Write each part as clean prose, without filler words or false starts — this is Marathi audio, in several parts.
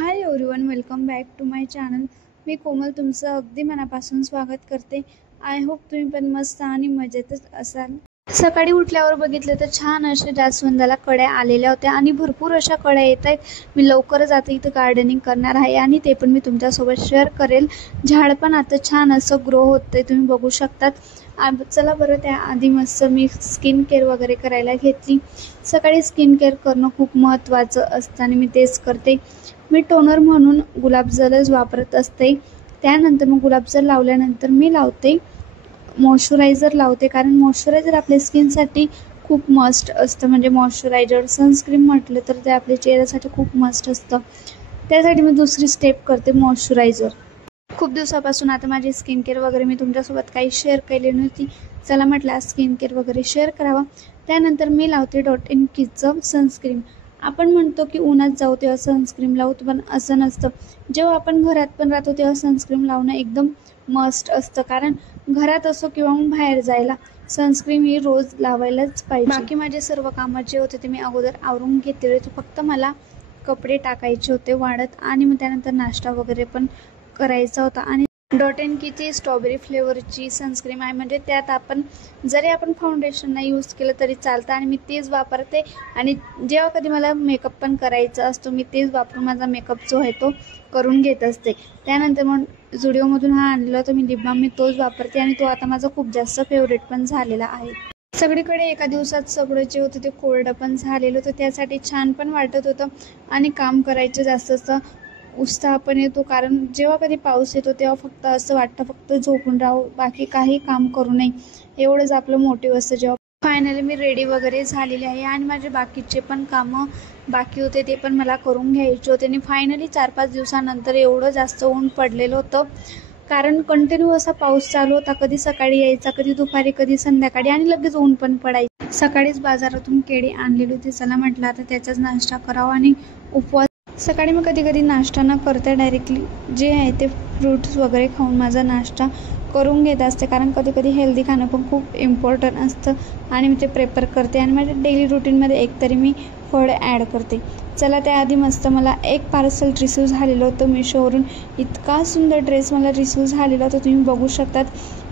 High everyone, welcome back to my channel. मी कोमल तुमचं अगदी मनापासून स्वागत करते. आय होप तुम्ही पण मस्त आणि मजेतच असाल. सकाळी उठल्यावर बघितलं तर छान अशा जास्वंदाला कळ्या आलेल्या होत्या आणि भरपूर अशा कळ्या येत आहेत. मी लवकरच आता इथं गार्डनिंग करणार आहे आणि ते पण मी तुमच्यासोबत शेअर करेल. झाड पण आता छान असं ग्रो होतंय, तुम्ही बघू शकतात. चला बरं, त्याआधी मस्त मी स्किन केअर वगैरे करायला घेतली. सकाळी स्किन केअर करणं खूप महत्त्वाचं असतं आणि मी तेच करते. मी टोनर म्हणून गुलाबजलच वापरत असते. त्यानंतर मग गुलाबजल लावल्यानंतर मी लावते मॉइश्चरायझर लावते, कारण मॉइश्चरायझर आपल्या स्किनसाठी खूप मस्ट असतं. म्हणजे मॉइश्चरायझर सनस्क्रीन म्हटलं तर ते आपल्या चेहऱ्यासाठी खूप मस्ट असतं. त्यासाठी मी दुसरी स्टेप करते मॉइश्चरायझर. खूप दिवसापासून आता माझी स्किन केअर वगैरे मी तुमच्यासोबत काही शेअर केली नव्हती. चला म्हटलं स्किन केअर वगैरे शेअर करावा. त्यानंतर मी लावते डॉट.इन.कीचं सनस्क्रीन. आपण म्हणतो की उन्हात जाऊ तेव्हा सनस्क्रीन लावतो, पण असं नसतं. जेव्हा आपण घरात पण राहतो तेव्हा सनस्क्रीन लावणं एकदम मस्ट असतं, कारण घरात असो किंवा मग बाहेर जायला सनस्क्रीन ही रोज लावायलाच पाहिजे. बाकी माझे सर्व कामं जे होते ते मी अगोदर आवरून घेतलेले होते. फक्त मला कपडे टाकायचे होते वाळत आणि मग त्यानंतर नाश्ता वगैरे पण करायचा होता. आणि डॉट.इन.कीची स्ट्रॉबेरी फ्लेवरची सनस्क्रीन आहे, म्हणजे त्यात आपण जरी आपण फाउंडेशन नाही यूज केलं तरी चालतं आणि मी तेच वापरते. आणि जेव्हा कधी मला मेकअप पण करायचा असतो मी तेच वापरून माझा मेकअप जो आहे तो करून घेत असते. त्यानंतर मग झुडिओमधून हा आणलेला होता मी लिप बाम, मी तोच वापरते आणि तो आता माझा खूप जास्त फेवरेट पण झालेला आहे. सगळीकडे एका दिवसात सगळं जे होतं ते कोरडं पण झालेलं होतं, त्यासाठी छान पण वाटत होतं आणि काम करायचं जास्त उत्साह पण येतो. कारण जेव्हा कधी पाऊस येतो तेव्हा फक्त असं वाटतं फक्त झोपून राहू, बाकी काही काम करू नये, एवढंच आपलं मोटिव्ह असतं. जेव्हा फायनली मी रेडी वगैरे झालेली आहे आणि माझे बाकीचे पण कामं बाकी होते ते पण मला करून घ्यायचे होते. आणि फायनली 4-5 दिवसानंतर एवढं जास्त ऊन पडलेलं होतं, कारण कंटिन्यू असा पाऊस चालू होता. कधी सकाळी यायचा, कधी दुपारी, कधी संध्याकाळी आणि लगेच ऊन पण पडायचं. सकाळीच बाजारातून केळी आणलेली होती. चला म्हटलं आता त्याचाच नाश्ता करावा आणि उपवास. सकाळी मग कधी कधी नाश्ता न करता डायरेक्टली जे आहे ते फ्रूट्स वगैरे खाऊन माझा नाश्ता करून घेत असते, कारण कधी कधी हेल्दी खाणं पण खूप इम्पॉर्टंट असतं आणि मी ते प्रेफर करते. आणि माझ्या डेली रुटीनमध्ये एकतरी मी फळ ॲड करते. चला त्याआधी मस्त मला एक पार्सल रिसीव झालेलं होतं मिशोवरून. इतका सुंदर ड्रेस मला रिसीव झालेला होता, तुम्ही बघू शकतात.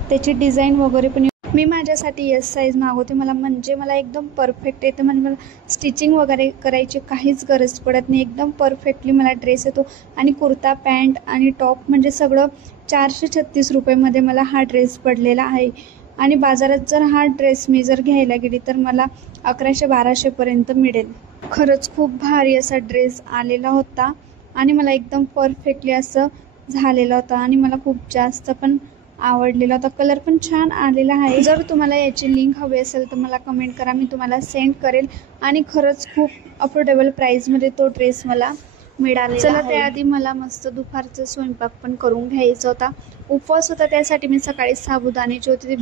त्याची डिझाईन वगैरे पण मी माझ्यासाठी एस साईज मागवते. मला एकदम परफेक्ट येतं, म्हणजे मला स्टिचिंग वगैरे करायची काहीच गरज पडत नाही. एकदम परफेक्टली मला ड्रेस येतो. आणि कुर्ता, पॅन्ट आणि टॉप म्हणजे सगळं 436 रुपयेमध्ये मला हा ड्रेस पडलेला आहे. आणि बाजारात जर हा ड्रेस मी जर घ्यायला गेली तर मला 1100-1200पर्यंत मिळेल. खरंच खूप भारी असा ड्रेस आलेला होता आणि मला एकदम परफेक्टली असं झालेला होता आणि मला खूप जास्त पण आवडलेला होता. कलर पण छान आलेला आहे. जर तुम्हाला याची लिंक हवी असेल तर मला कमेंट करा, मी तुम्हाला सेंड करेल. आणि खरंच खूप अफोर्डेबल प्राईजमध्ये तो ड्रेस मला मिळालेला. चला त्याआधी मला मस्त दुपारचा स्वयंपाक पण करून घ्यायचा होता. उपवास होता, त्यासाठी मी सकाळी साबुदाणे जे होते ते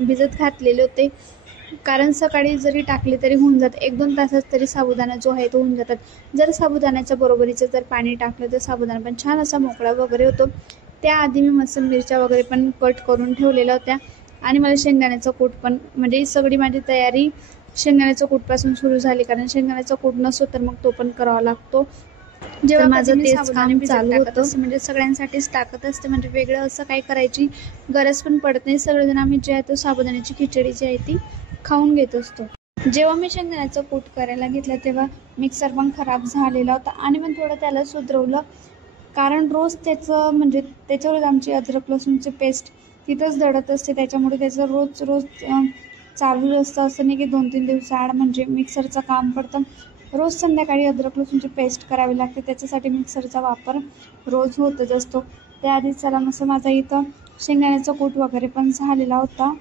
भिजत घातलेले होते, कारण सकाळी जरी टाकले तरी होऊन जातं. 1-2 तासात तरी साबुदाणा जो आहे तो होऊन जातात. जर साबुदाण्याच्या बरोबरीचं जर पाणी टाकलं तर साबुदाणा पण छान असा मोकळा वगैरे होतो. त्याआधी मी मस्त मिरच्या वगैरे पण कट करून ठेवलेल्या होत्या. आणि मला शेंगदाण्याचं कूट पण, म्हणजे सगळी माझी तयारी शेंगदाण्याचं कूटपासून सुरू झाली, कारण शेंगदाण्याचा कूट नसतो तर मग तो पण करावा लागतो. जेव्हा माझं तेच काम चालू होतं, म्हणजे सगळ्यांसाठीच टाकत असते, म्हणजे वेगळं असं काही करायची गरज पण पडत नाही. सगळेजण आम्ही जे आहे तो साबुदाण्याची खिचडी जी आहे ती खाऊन घेत असतो. जेव्हा मी शेंगदाण्याचं कूट करायला घेतलं तेव्हा मिक्सर पण खराब झालेला होता आणि मग थोडं त्याला सुधरवलं, कारण रोज त्याचं म्हणजे त्याच्यावरच आमची अद्रक लसूणची पेस्ट तिथंच दळत असते, त्याच्यामुळे त्याचं रोज चालू असतं. असं नाही की 2-3 दिवसाआड म्हणजे मिक्सरचं काम पडतं. रोज संध्याकाळी अद्रक लसूणची पेस्ट करावी लागते, त्याच्यासाठी मिक्सरचा वापर रोज होतच असतो. त्याआधी चला मस्त माझा इथं शेंगदाण्याचा कूट वगैरे पण झालेला होता.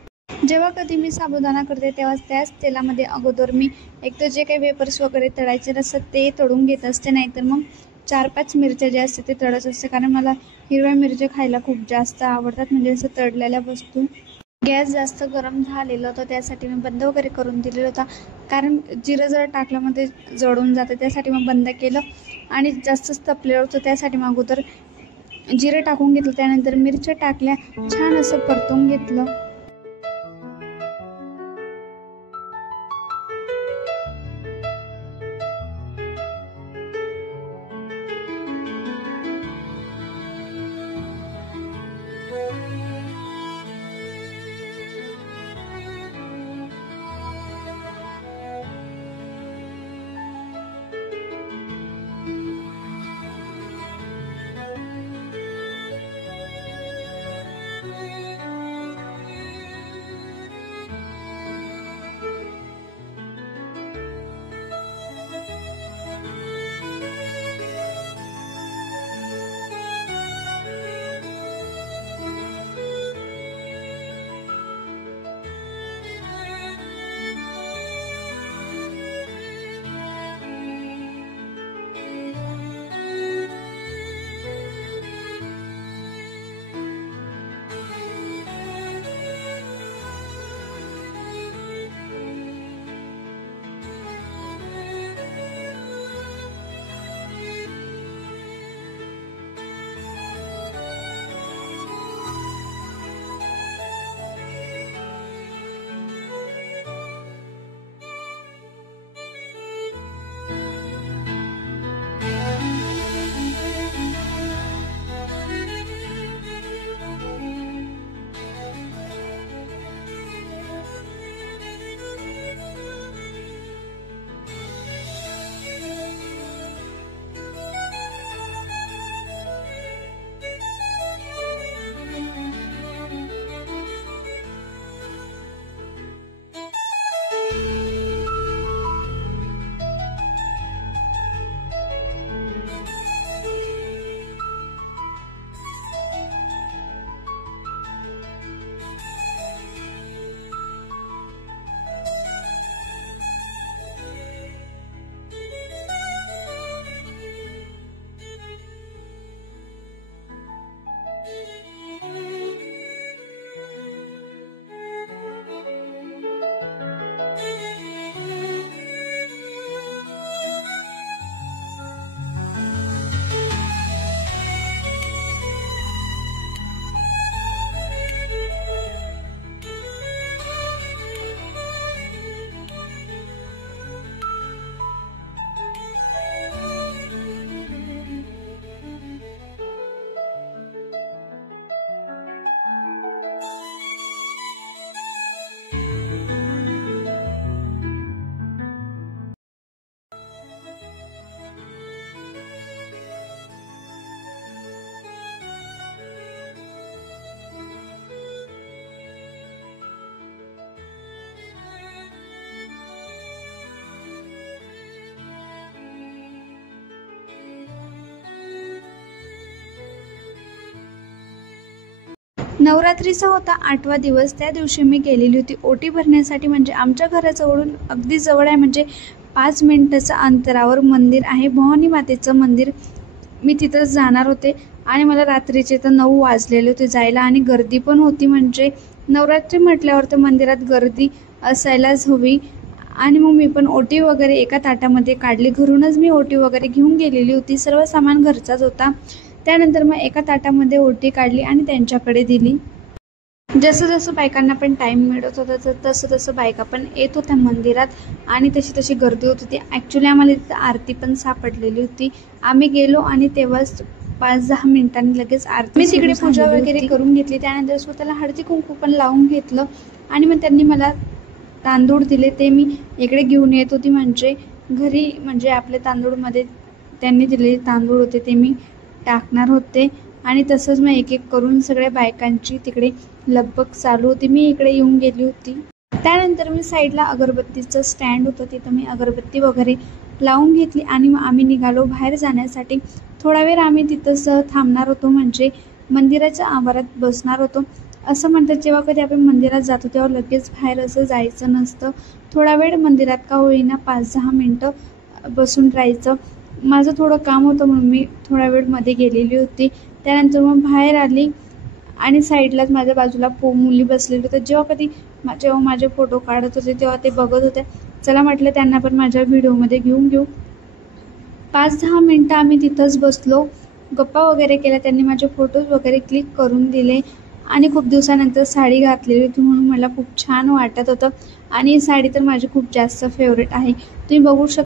जेव्हा कधी मी साबुदाणा करते तेव्हा त्याच तेलामध्ये अगोदर मी एक तर जे काही वेपर्स वगैरे तळायचे असतात ते तळून घेत असते, नाहीतर मग 4-5 मिरच्या जे असते ते तळत असते, कारण मला हिरव्या मिरच्या खायला खूप जास्त आवडतात, म्हणजे असं तळलेल्या वस्तू. गॅस जास्त गरम झालेला होता, त्यासाठी मी बंद वगैरे करून दिलेला होता, कारण जिरं जर टाकल्यामध्ये जळून जातं, त्यासाठी मग बंद केलं. आणि जास्तच तपलेलं होतं, त्यासाठी मग अगोदर जिरं टाकून घेतलं, त्यानंतर मिरच्या टाकल्या, छान असं परतून घेतलं. नवरात्रीचा होता 8वा दिवस। त्या दिवशी मी गेलेली होती ओटी भरण्यासाठी। म्हणजे आमच्या घराजवळून अगदी जवळ आहे, म्हणजे 5 मिनिटाच्या अंतरावर मंदिर आहे, भवानी मातेचं मंदिर। मी तिथं जाणार होते आणि मला रात्रीचे तर 9 वाजलेले होते जायला आणि गर्दी पण होती। म्हणजे नवरात्री म्हटल्यावर तर मंदिरात गर्दी असायलाच हवी। आणि मग मी पण ओटी वगैरे एका ताटामध्ये काढली। घरूनच मी ओटी वगैरे घेऊन गेलेली होती, सर्व सामान घरचाच होता। त्यानंतर मग एका ताटामध्ये ओटी काढली आणि त्यांच्याकडे दिली। जसं जसं बायकांना पण टाईम मिळत होता तसं तसं बायका पण येत होत्या मंदिरात आणि तशी तशी गर्दी होत होती। ॲक्च्युली आम्हाला तिथं आरती पण सापडलेली होती। आम्ही गेलो आणि तेव्हाच 5-10 मिनिटांनी लगेच आरती मी तिकडे पूजा वगैरे करून घेतली। त्यानंतर स्वतःला हळदी कुंकू पण लावून घेतलं आणि मग त्यांनी मला तांदूळ दिले, ते मी इकडे घेऊन येत होती। म्हणजे घरी म्हणजे आपले तांदूळमध्ये त्यांनी दिलेले तांदूळ होते ते मी टाकणार होते आणि तसंच मग एक एक करून सगळ्या बायकांची तिकडे लगबग चालू होती। मी इकडे येऊन गेली होती। त्यानंतर मी साईडला अगरबत्तीचं स्टँड होतं, तिथं मी अगरबत्ती वगैरे लावून घेतली आणि मग आम्ही निघालो बाहेर जाण्यासाठी। थोडा वेळ आम्ही तिथंच थांबणार होतो, म्हणजे मंदिराच्या आवारात बसणार होतो। असं म्हणतात जेव्हा कधी आपण मंदिरात जातो तेव्हा लगेच बाहेर असं जायचं नसतं, थोडा वेळ मंदिरात का होईना 5-10 मिनटं बसून राहायचं। माझं थोडं काम होतं म्हणून मी थोडा वेळ मध्ये गेलेली होती। त्यानंतर मग बाहेर आली आणि साईडलाच माझ्या बाजूला मुली बसलेल्या होत्या। जेव्हा माझे फोटो काढत होते तेव्हा ते बघत होते। चला म्हटलं त्यांना पण माझ्या व्हिडिओमध्ये घेऊन घेऊ। 5-10 मिनटं आम्ही तिथंच बसलो, गप्पा वगैरे केल्या। त्यांनी माझे फोटोज वगैरे क्लिक करून दिले आणि खूप दिवसानंतर साडी घातलेली होती म्हणून मला खूप छान वाटत होतं आणि ही साडी तर माझी खूप जास्त फेवरेट आहे। तुम्ही बघू शकता